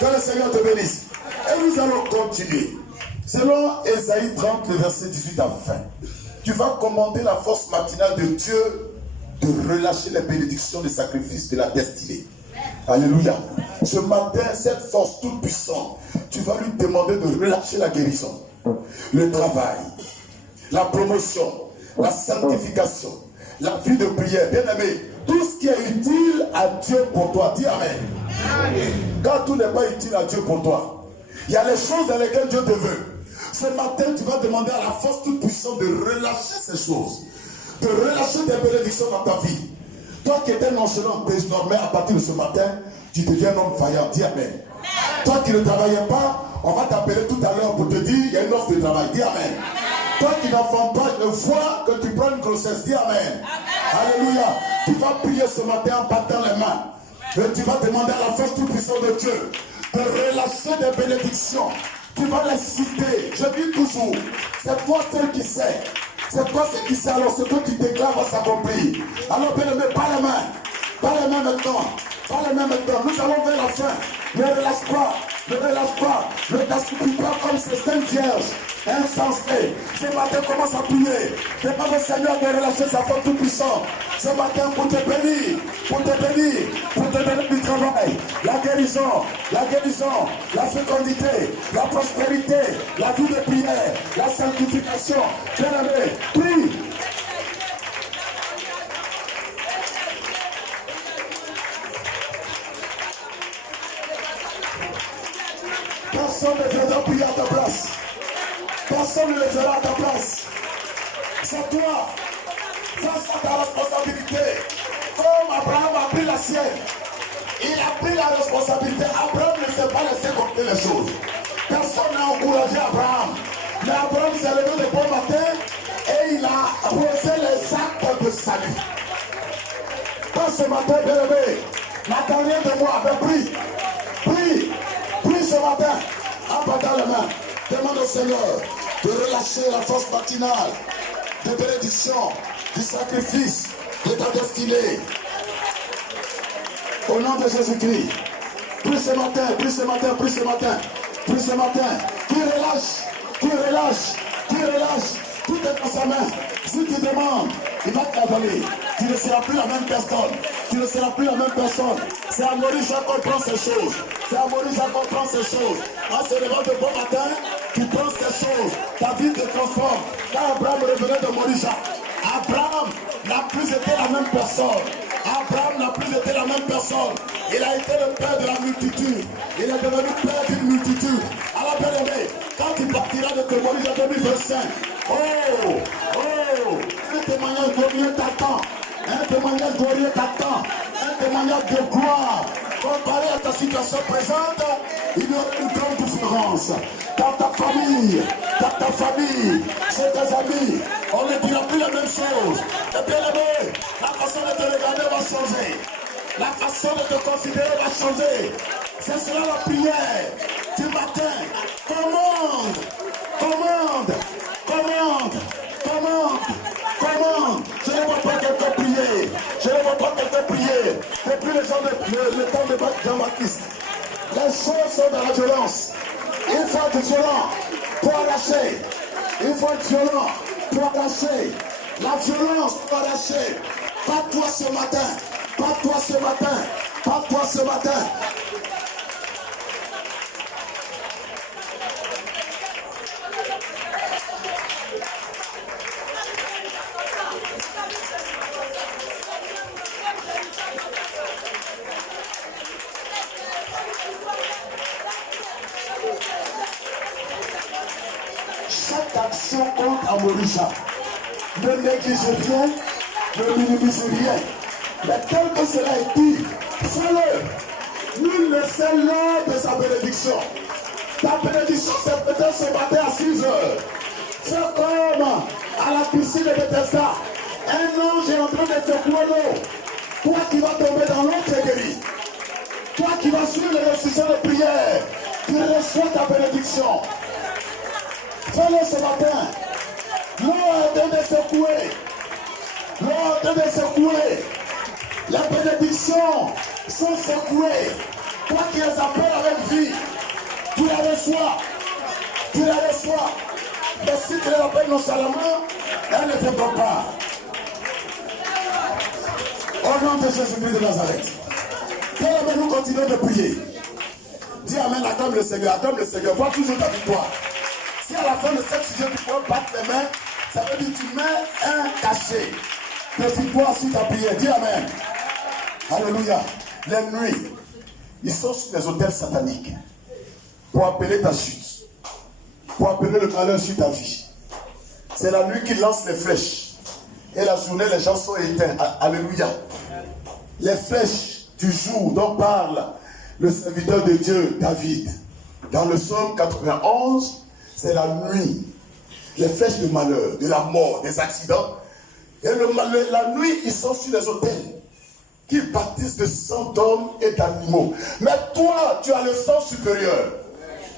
Que le Seigneur te bénisse. Et nous allons continuer. Selon Ésaïe 30, le verset 18 à 20. Tu vas commander la force matinale de Dieu de relâcher les bénédictions des sacrifices de la destinée. Alléluia. Ce matin, cette force toute puissante, tu vas lui demander de relâcher la guérison, le travail, la promotion, la sanctification, la vie de prière. Bien-aimé, tout ce qui est utile à Dieu pour toi, dis Amen. Quand tout n'est pas utile à Dieu pour toi, il y a les choses dans lesquelles Dieu te veut. Ce matin, tu vas demander à la force toute puissante de relâcher ces choses, de relâcher des bénédictions dans ta vie. Toi qui étais nonchalant, désormais, à partir de ce matin, tu deviens un homme vaillant. Dis Amen. Toi qui ne travaillais pas, on va t'appeler tout à l'heure pour te dire il y a une offre de travail. Dis Amen. Toi qui n'enfantes pas, je vois que tu prends une grossesse. Dis Amen. Alléluia. Tu vas prier ce matin en battant les mains. Et tu vas demander à la force toute puissante de Dieu de relâcher des bénédictions. Tu vas les citer. Je dis toujours, c'est toi seul qui sais. C'est toi ce qui sais. Alors ce que tu déclares va s'accomplir. Alors bien aimé, pas les mains. Pas les mains maintenant. Pas les mains maintenant. Nous allons vers la fin. Ne relâche pas. Ne relâche pas. Ne t'assoupis pas comme ces saintes vierges insensées. Ce matin, commence à prier. Demande au Seigneur de relâcher sa force toute puissante. Ce matin, pour te bénir, pour te bénir, pour te donner du travail, la guérison, la fécondité, la prospérité, la vie de prière, la sanctification. Bien-aimé, prie. Personne ne viendra prier à ta place. Personne ne le fera à ta place. C'est toi. Face à ta responsabilité. Comme Abraham a pris la sienne. Il a pris la responsabilité. Abraham ne s'est pas laissé compter les choses. Personne n'a encouragé Abraham. Mais Abraham s'est levé de bon matin et il a posé les actes de salut. Pas ce matin, bien-aimé. Nathaniel de moi avait pris. Prie ce matin. En battant les mains. Demande au Seigneur de relâcher la force matinale de bénédiction, du sacrifice, de ta destinée. Au nom de Jésus-Christ. Prie ce matin, prie ce matin, prie ce matin, prie ce matin. Qui relâche, tout est dans sa main. Si tu demandes, il va te donner. Tu ne seras plus la même personne. C'est à Morisha qu'on prend ces choses. En se levant de bon matin, tu prends ces choses. Ta vie te transforme. Quand Abraham revenait de Morisha, Abraham n'a plus été la même personne. Il a été le père de la multitude. Il est devenu père d'une multitude. Alors bien aimé, quand tu partiras de Morisha 2025, un témoignage glorieux t'attend. Un témoignage de gloire. Comparé à ta situation présente, il y aura une grande différence. Dans ta famille, chez tes amis, on ne dira plus la même chose. Et bien aimé, la façon de te regarder va changer. La façon de te considérer va changer. C'est cela la prière du matin. Commande. Je ne vois pas quelqu'un prier. Depuis le temps de Jean-Baptiste. Les choses sont dans la violence. Il faut être violent pour arracher. La violence pour arracher. Pas toi ce matin. Morisha. Ne négligez rien, ne minimisez rien. Mais tel que cela est dit, fais-le. Nul ne sait l'heure de sa bénédiction. Ta bénédiction, c'est peut-être ce matin à 6 heures. C'est comme à la piscine de Bethesda. Un ange est en train de secouer l'eau. Toi qui vas tomber dans l'eau, tu es guéri. Toi qui vas suivre les décisions de prière, tu reçois ta bénédiction. Fais-le ce matin. L'eau est en train de secouer. L'eau est en train de secouer. Les bénédictions sont secouées. Toi qui les appelles avec vie, tu la reçois. Tu la reçois. Mais si tu les appelles nonchalamment, elles ne viendront pas. Au nom de Jésus-Christ de Nazareth. Que nous continuons de prier. Dis Amen, acclame le Seigneur, acclame le Seigneur. Vois toujours ta victoire. Si à la fin de cette sujet tu peux battre les mains, ça veut dire que tu mets un cachet de victoire sur ta prière. Dis Amen. Alléluia. Les nuits, ils sont sur les autels sataniques pour appeler ta chute, pour appeler le malheur sur ta vie. C'est la nuit qui lance les flèches. Et la journée, les gens sont éteints. Alléluia. Les flèches du jour dont parle le serviteur de Dieu, David. Dans le psaume 91, c'est la nuit. Les flèches de malheur, de la mort, des accidents. Et la nuit, ils sont sur les autels qui baptisent de sang d'hommes et d'animaux. Mais toi, tu as le sang supérieur.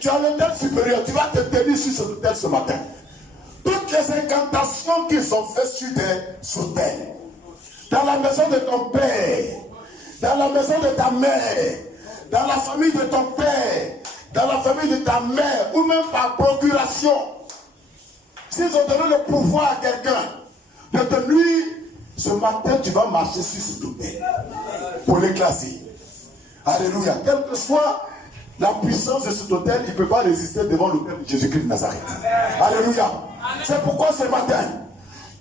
Tu as l'autel supérieur. Tu vas te tenir sur cet autel ce matin. Toutes les incantations qu'ils ont faites sur des autels. Dans la maison de ton père, dans la maison de ta mère, dans la famille de ton père, dans la famille de ta mère, ou même par procuration. S'ils ont donné le pouvoir à quelqu'un de te nuire, ce matin tu vas marcher sur ce autel pour l'éclater. Alléluia. Quelle que soit la puissance de cet autel, il ne peut pas résister devant l'autel de Jésus-Christ de Nazareth. Alléluia. C'est pourquoi ce matin,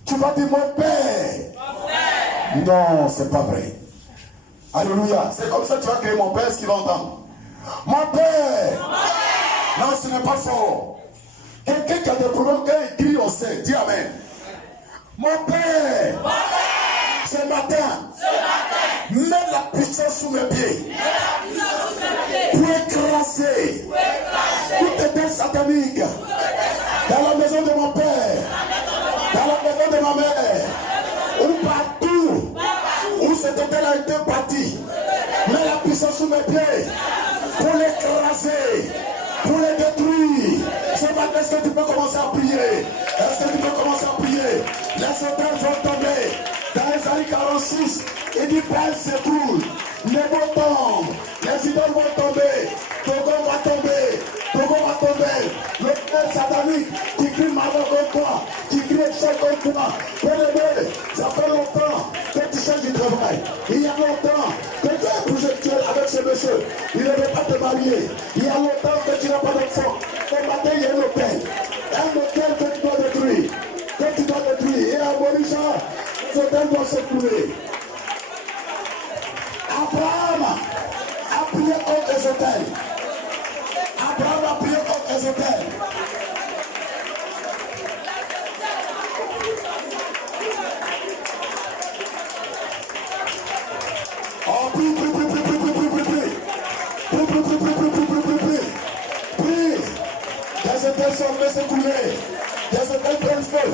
tu vas dire mon Père. Non, c'est pas vrai. Alléluia. C'est comme ça que tu vas crier mon Père, ce qu'il va entendre. Mon Père. Non, ce n'est pas fort. Quelqu'un qui a des problèmes, quand il crie, on sait. Dis Amen. Mon Père. Ce matin, mets la puissance sous mes pieds. Pour écraser toutes les têtes sataniques dans la maison de mon père, dans la maison de ma mère, ou partout où cet hôtel a été bâti. Mets la puissance sous mes pieds pour l'écraser, pour les détruire. Ce matin, est-ce que tu peux commencer à prier? Est-ce que tu peux commencer à prier? Les hôtels vont tomber. Dans Isaïe 46, il dit Père s'écoule, Nebo tombe, les idoles vont tomber, Togo va tomber, Togo va tomber, le père satanique qui crie malheur contre toi, qui crie échec contre toi. Bien-aimé, ça fait longtemps que tu cherches du travail. Il y a longtemps que tu es projectuel avec ce monsieur. Il ne veut pas te marier. Il y a longtemps que tu n'as pas d'enfant. Ce matin, il y a un hôtel. Un hôtel que tu dois détruire. Que tu dois détruire. Et à Morisha, ce hôtel doit se couler. Abraham a prié contre les hôtels. Abraham a prié contre les hôtels. Oh, prie, prie, prie, prie, prie, prie, prie, prie, prie. Prie, prie, prie, prie, prie, prie, prie, prie, prie. Prie. Les hôtels sont laissés couler. Les hôtels prennent feu.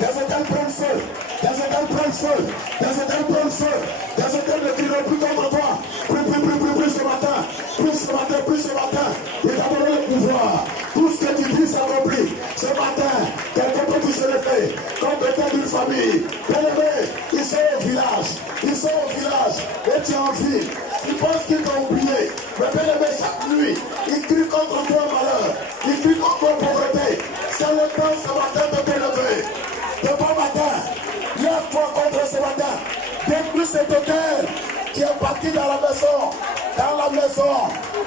Les hôtels prennent feu. Les hôtels prennent feu. Les hôtels prennent feu. Les hôtels ne crieront plus contre toi. Prie, prie, prie, prie, prie ce matin. Prie ce matin, prie ce matin. Il t'a donné le pouvoir. Tout ce que tu dis s'accomplit. Ce matin, quelqu'un peut toucher les faits. Comme peut-être d'une famille. Bien-aimé, ils sont au village. Ils sont au village. Et tu es en ville. Ils pensent qu'ils t'ont oublié. Mais bien-aimé, chaque nuit, ils crient contre toi malheur. Ils crient contre toi pauvreté. C'est le temps ce matin de t'élever. De bon matin, lève-toi contre ce matin. Détruis cet hôtel qui est bâti dans la maison. Dans la maison,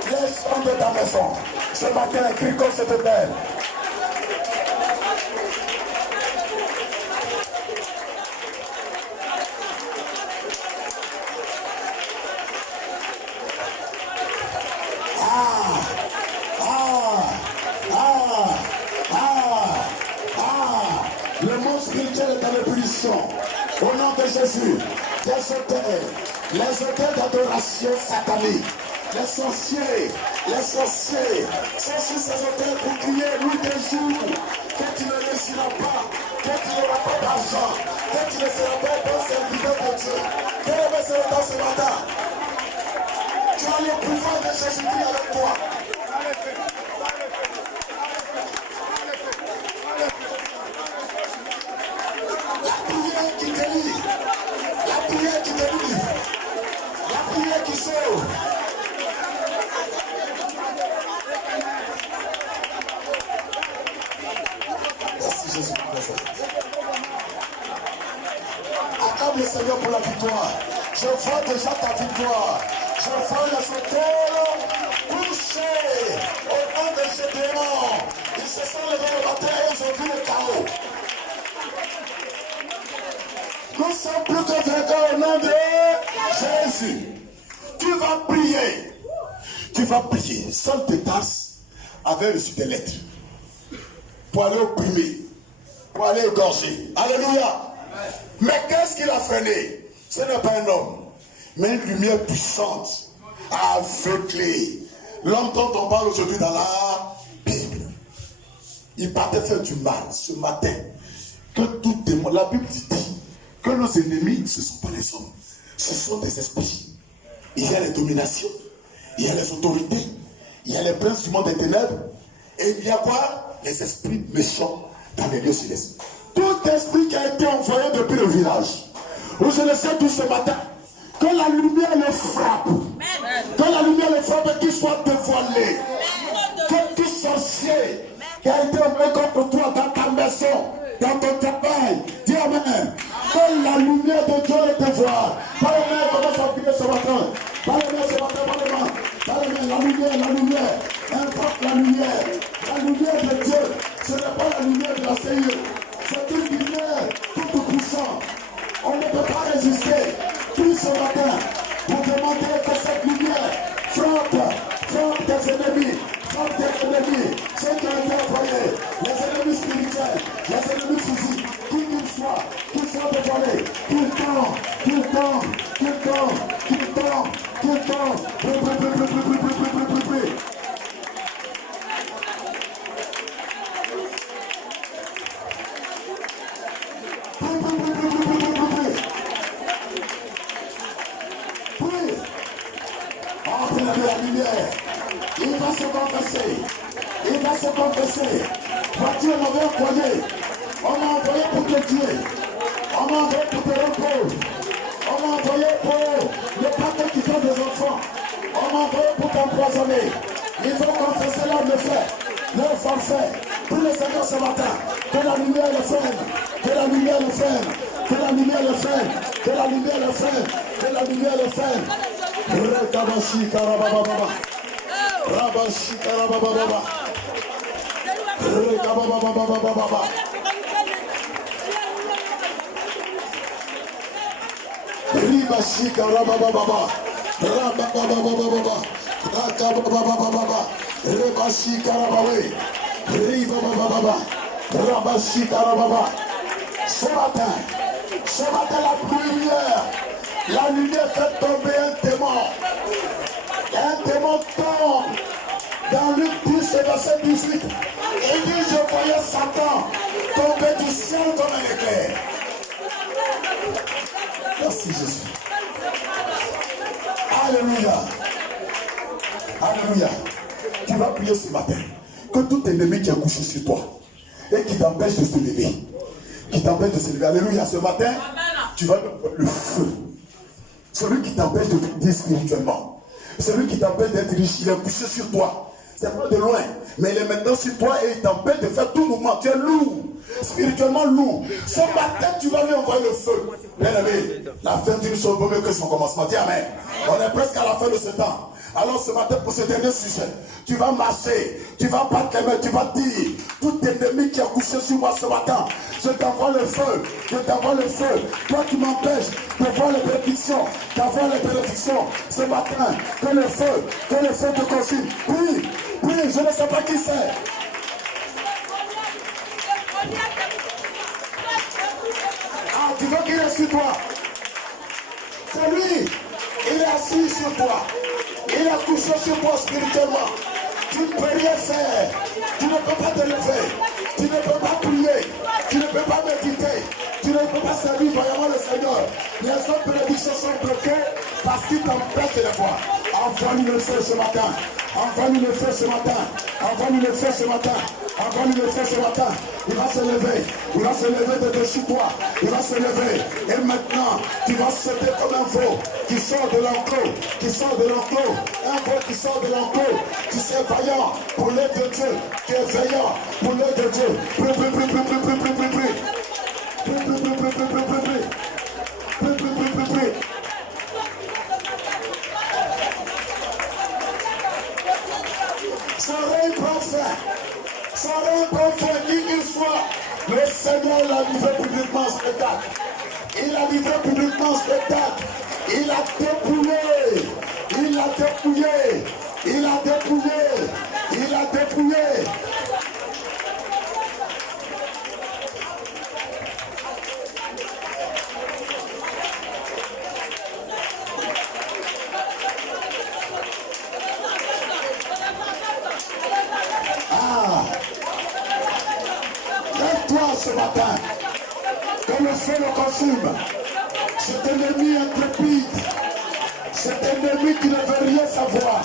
les gens de ta maison. Ce matin, crie contre cet hôtel. Le monde spirituel est en ébullition. Au nom de Jésus, les auteurs d'adoration satanique, les sorciers, sont sur ces auteurs pour crier nuit et jour que tu ne réussiras pas, que tu n'auras pas d'argent, que tu ne seras pas un bon serviteur de Dieu. Que le Seigneur dans ce matin, tu as le pouvoir de Jésus-Christ avec toi. La prière qui délivre, la prière qui délivre, la prière qui sauve. Merci Jésus. Acclame le Seigneur pour la victoire. Je vois déjà ta victoire. Je vois les auteurs couchés au nom de ces démons. Ils se sont levés le matin et ils ont vu le chaos. Nous sommes plus que vainqueurs au nom de Jésus. Tu vas prier. Tu vas prier. Sainte Tétas avait reçu des lettres pour aller opprimer, pour aller égorger. Alléluia. Mais qu'est-ce qu'il a freiné? Ce n'est pas un homme, mais une lumière puissante a aveuglé l'homme dont on parle aujourd'hui dans la Bible. Il partait faire du mal ce matin. Que tout démon, la Bible dit que nos ennemis, ce ne sont pas les hommes, ce sont des esprits. Il y a les dominations, il y a les autorités, il y a les princes du monde des ténèbres, et il y a quoi? Les esprits méchants dans les lieux célestes. Tout esprit qui a été envoyé depuis le village, où je le sais tout ce matin, que la lumière le frappe, que la lumière le frappe et qu'il soit dévoilé, que tout sorcier qui a été envoyé contre toi dans ta maison, dans ton travail, dis Amen, que la lumière de Dieu le dévoile. Parle-moi, commence à prier ce matin. Parle-moi ce matin, parle-moi. Parle-moi, la lumière, invoque la lumière de Dieu. Ce n'est pas la lumière de la CIE. C'est une lumière toute puissante. On ne peut pas résister. Tout ce matin, pour demander que cette lumière frappe tes ennemis, ceux qui ont été envoyés, les ennemis spirituels, les ennemis physiques, qui qu'ils soient dévoilés, qu'ils tombent. Il va se confesser. Vois-tu, on m'avait envoyé. On m'a envoyé pour te tuer. On m'a envoyé pour te rendre. On m'a envoyé pour le paquet qui fait des enfants. On m'a envoyé pour t'empoisonner. Il faut confesser leur forfait. Pour le Seigneur ce matin. Que la lumière le freine. Que la lumière le freine. Que la lumière le freine. Que la lumière le freine. Que la lumière le freine. Rekabashi karabababa. Rabashi karabababa. Rekabababababa. Ribashi karabababa. Rabababababa. Rakababababa. Rebashi karabawe. Ribabababa. Rabashi karababa. Ce matin, la lumière fait tomber un démon. Un démon tombe dans Luc 10 et verset 18. Il dit, je voyais Satan tomber du ciel comme un éclair. Merci Jésus. Alléluia. Alléluia. Tu vas prier ce matin que tout ennemi qui est couché sur toi et qui t'empêche de se lever, alléluia, ce matin, tu vas le feu. Celui qui t'empêche de grandir spirituellement, celui qui t'empêche d'être riche, il est couché sur toi. C'est pas de loin, mais il est maintenant sur toi et il t'empêche de faire tout mouvement. Tu es lourd, spirituellement lourd. Ce matin, tu vas lui envoyer le feu. Bien aimé, la fin d'une chose vaut mieux que son commencement. Dis Amen. On est presque à la fin de ce temps. Alors ce matin, pour ce dernier sujet, tu vas marcher, tu vas battre les mains, tu vas dire, tout ennemi qui a couché sur moi ce matin, je t'envoie le feu, Toi qui m'empêches de voir les bénédictions, d'avoir les bénédictions ce matin, que le feu te consume. Prie, je ne sais pas qui c'est. Tu veux qu'il est sur toi. C'est lui. Il est assis sur toi. Il a couché sur toi spirituellement. Tu ne peux rien faire. Tu ne peux pas te lever. Tu ne peux pas prier. Tu ne peux pas méditer. Tu ne peux pas servir vraiment le Seigneur. Les autres bénédictions sont bloquées parce qu'il t'empêche de les voir. Envoie-lui le feu ce matin. Envoie-lui le feu ce matin. Envoie-lui le feu ce matin. Envoie-lui le feu ce matin. Il va se lever. Il va se lever de dessus toi. Il va se lever. Et maintenant, tu vas sauter comme un veau qui sort de l'enclos. Qui sort de l'enclos. Un veau qui sort de l'enclos. Tu sais, vaillant pour l'œuvre de Dieu. Tu es veillant pour l'œuvre de Dieu. Prie, prie, prie, prie, prie, prie, prie, prie, prie. Prie, prie, prie, prie, prie, prie, prie, prie. Prie, prie, prie, prie, prie. Son règne prend fin. Son règne prend fin, qui qu'il soit. Le Seigneur l'a livré publiquement en spectacle. Il a livré publiquement en spectacle. Il a dépouillé. Il a dépouillé. Il a dépouillé. Il a dépouillé. Lève-toi ce matin, que le feu le consume. Cet ennemi intrépide, cet ennemi qui ne veut rien savoir,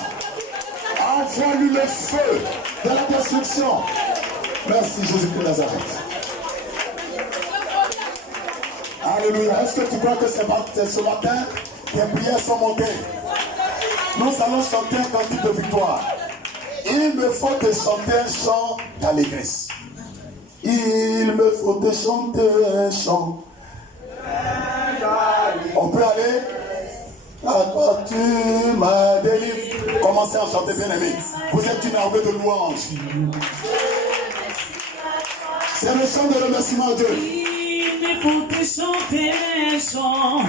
envoie-lui le feu de la destruction. Merci Jésus-Christ de Nazareth. Alléluia. Est-ce que tu crois que c'est ce matin tes prières sont montées? Nous allons chanter un cantique de victoire. Il me faut te chanter un chant d'allégresse. Il me faut te chanter un chant. On peut aller? À toi tu m'as délivré. Commencez à chanter, bien aimé. Vous êtes une armée de louanges. C'est le chant de remerciement à Dieu. Il me faut te chanter un chant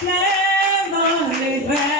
plein d'allégresse.